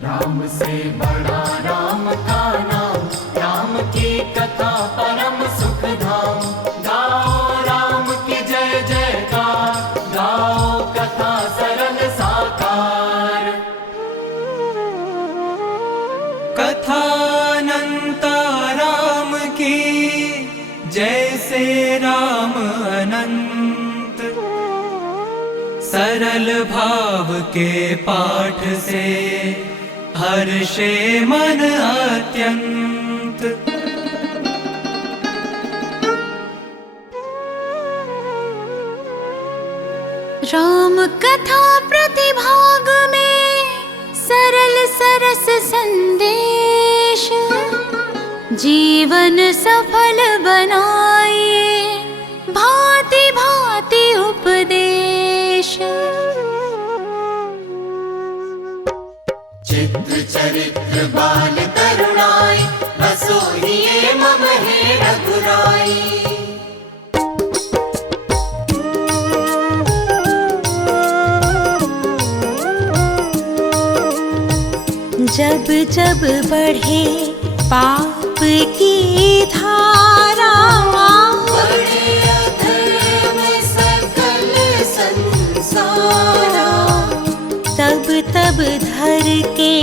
राम से बड़ा राम का नाम, राम की कथा परम सुख धाम। गाओ राम की जय जयकार, गाओ कथा सरल साकार। कथानंता राम की, जैसे राम अनंत। सरल भाव के पाठ से हर्षे मन अत्यंत। राम कथा प्रतिभाग में सरल सरस संदेश, जीवन सफल बनाए भांति भांति उपदेश। चित्र चरित्र बाल तरुणाई, बसो हिये मम हे रघुराई। जब जब बढ़े पाप की धारा, बढ़े अधर्म सकल संसारा। तब तब धर के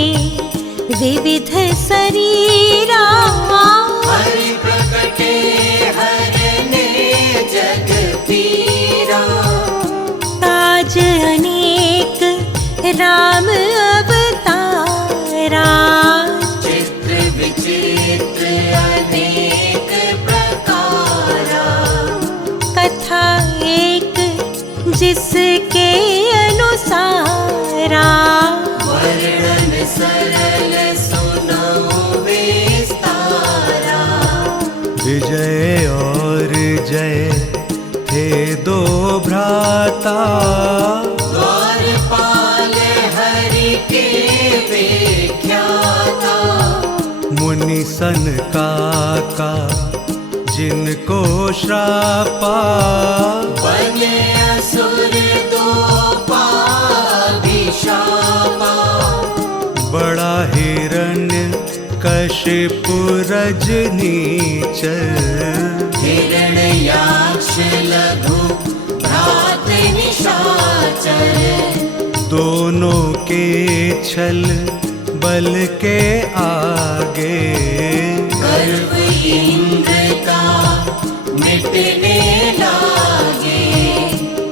विविध शरीरा, हरि प्रकटे हरने जग पीरा। काज अनेक राम अवतारा, चित्र विचित्र अनेक प्रकारा। कथा एक जिसके अनुसारा। वर्णन सरल सुनाओ विस्तारा। विजय और जय थे दो भ्राता, द्वारपाल हरि के विख्याता। मुनि सनकाका जिनको श्रापा। बने असुर दो पाभिशापा। बड़ा हिरण्य कशिपु रजनीचर। हिरण्याक्ष लघु भ्रात निशाचर। दोनों के छल बल के आगे, गर्व इंद्र का मिटने लागे।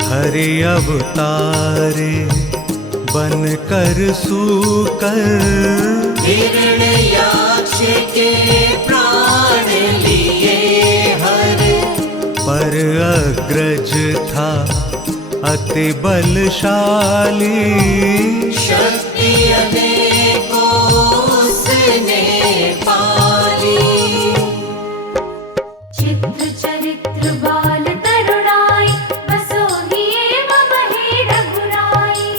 हरि अवतारे बन कर सूकर। हिरण्याक्ष के प्राण लिए हर। पर अग्रज था अति बलशाली। शक्ति अनेकों उसने पाली। चित्र चरित्र बाल तरुणाई, बसो हिये मम हे रघुराई।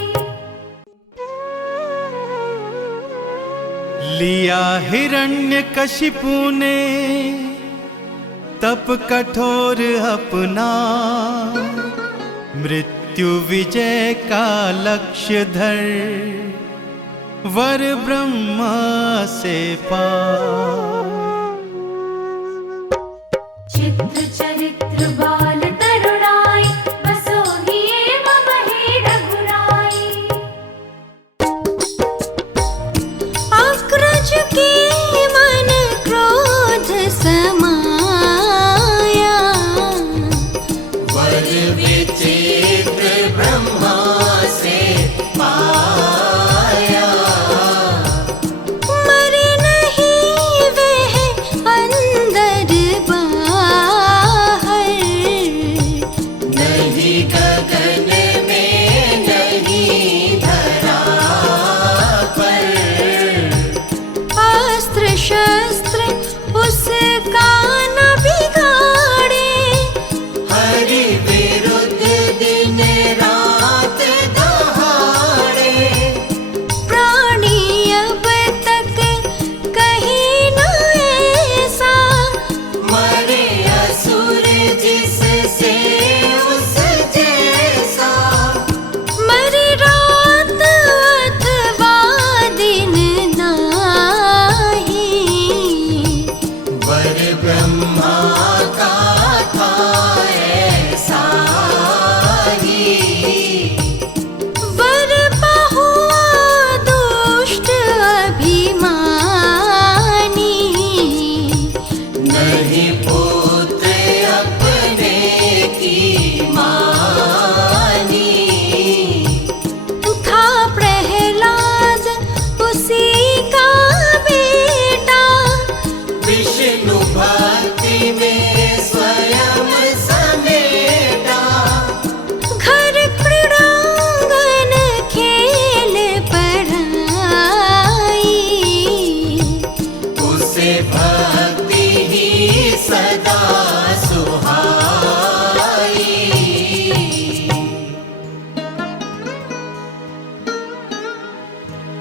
लिया हिरण्यकशिपु ने तप कठोर अपना। मृत्यु विजय का लक्ष्य धर, वर ब्रह्मा से पा। चित्र चरित्र बाल तरुणाई, बसो हिये मम हे रघुराई। अग्रज के मन क्रोध समाया, वर विचित्र ब्रह्मा से पाया। मरे नहीं वे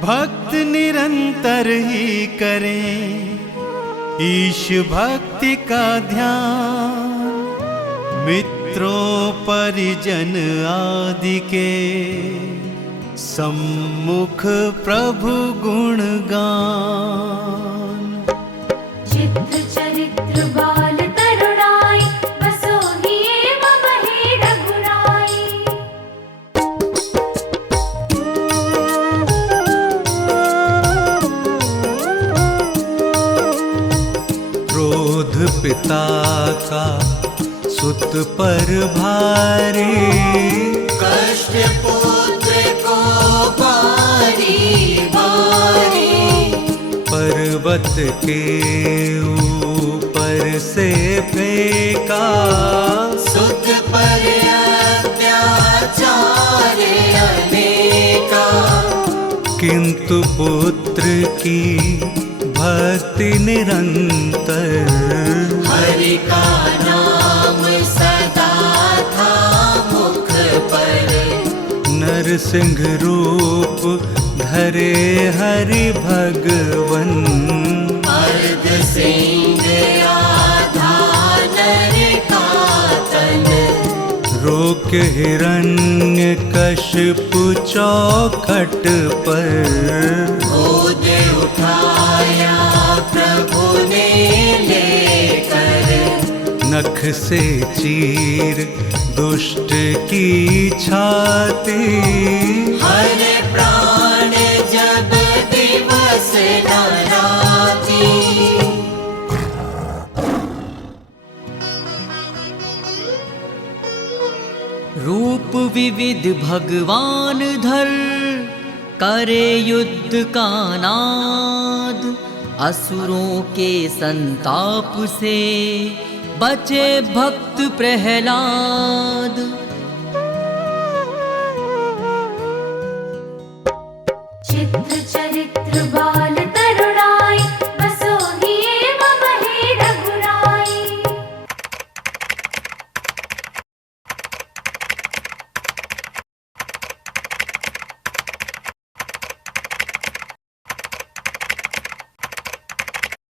भक्त निरंतर ही करें ईश भक्ति का ध्यान। मित्रों परिजन आदि के सम्मुख प्रभु गुण गान। चित्र चरित्र बाल तरुणाई, बसो ही एवं हे रघुराई। क्रोध पिता का सुत पर भारी, कष्ट पुत्र को बारी बारी। पर्वत के ऊपर से फेंका, सुत पर अत्याचार अनेका। किंतु पुत्र की भक्ति निरंतर, हरि का नाम सदा था मुख पर। नरसिंह रूप धरे हरि भगवन। अर्ध सिंह आधा नर का तन। रोक हिरण्य कश्यपु चौखट पर। गोद उठाया प्रभु ने लेकर। नख से चीर दुष्ट की छाती, हर प्राण जब दिवस न राती। रूप विविध भगवान धर, करे युद्ध का नाद। असुरों के संताप से बचे भक्त प्रहलाद। चित्र चरित्र बाल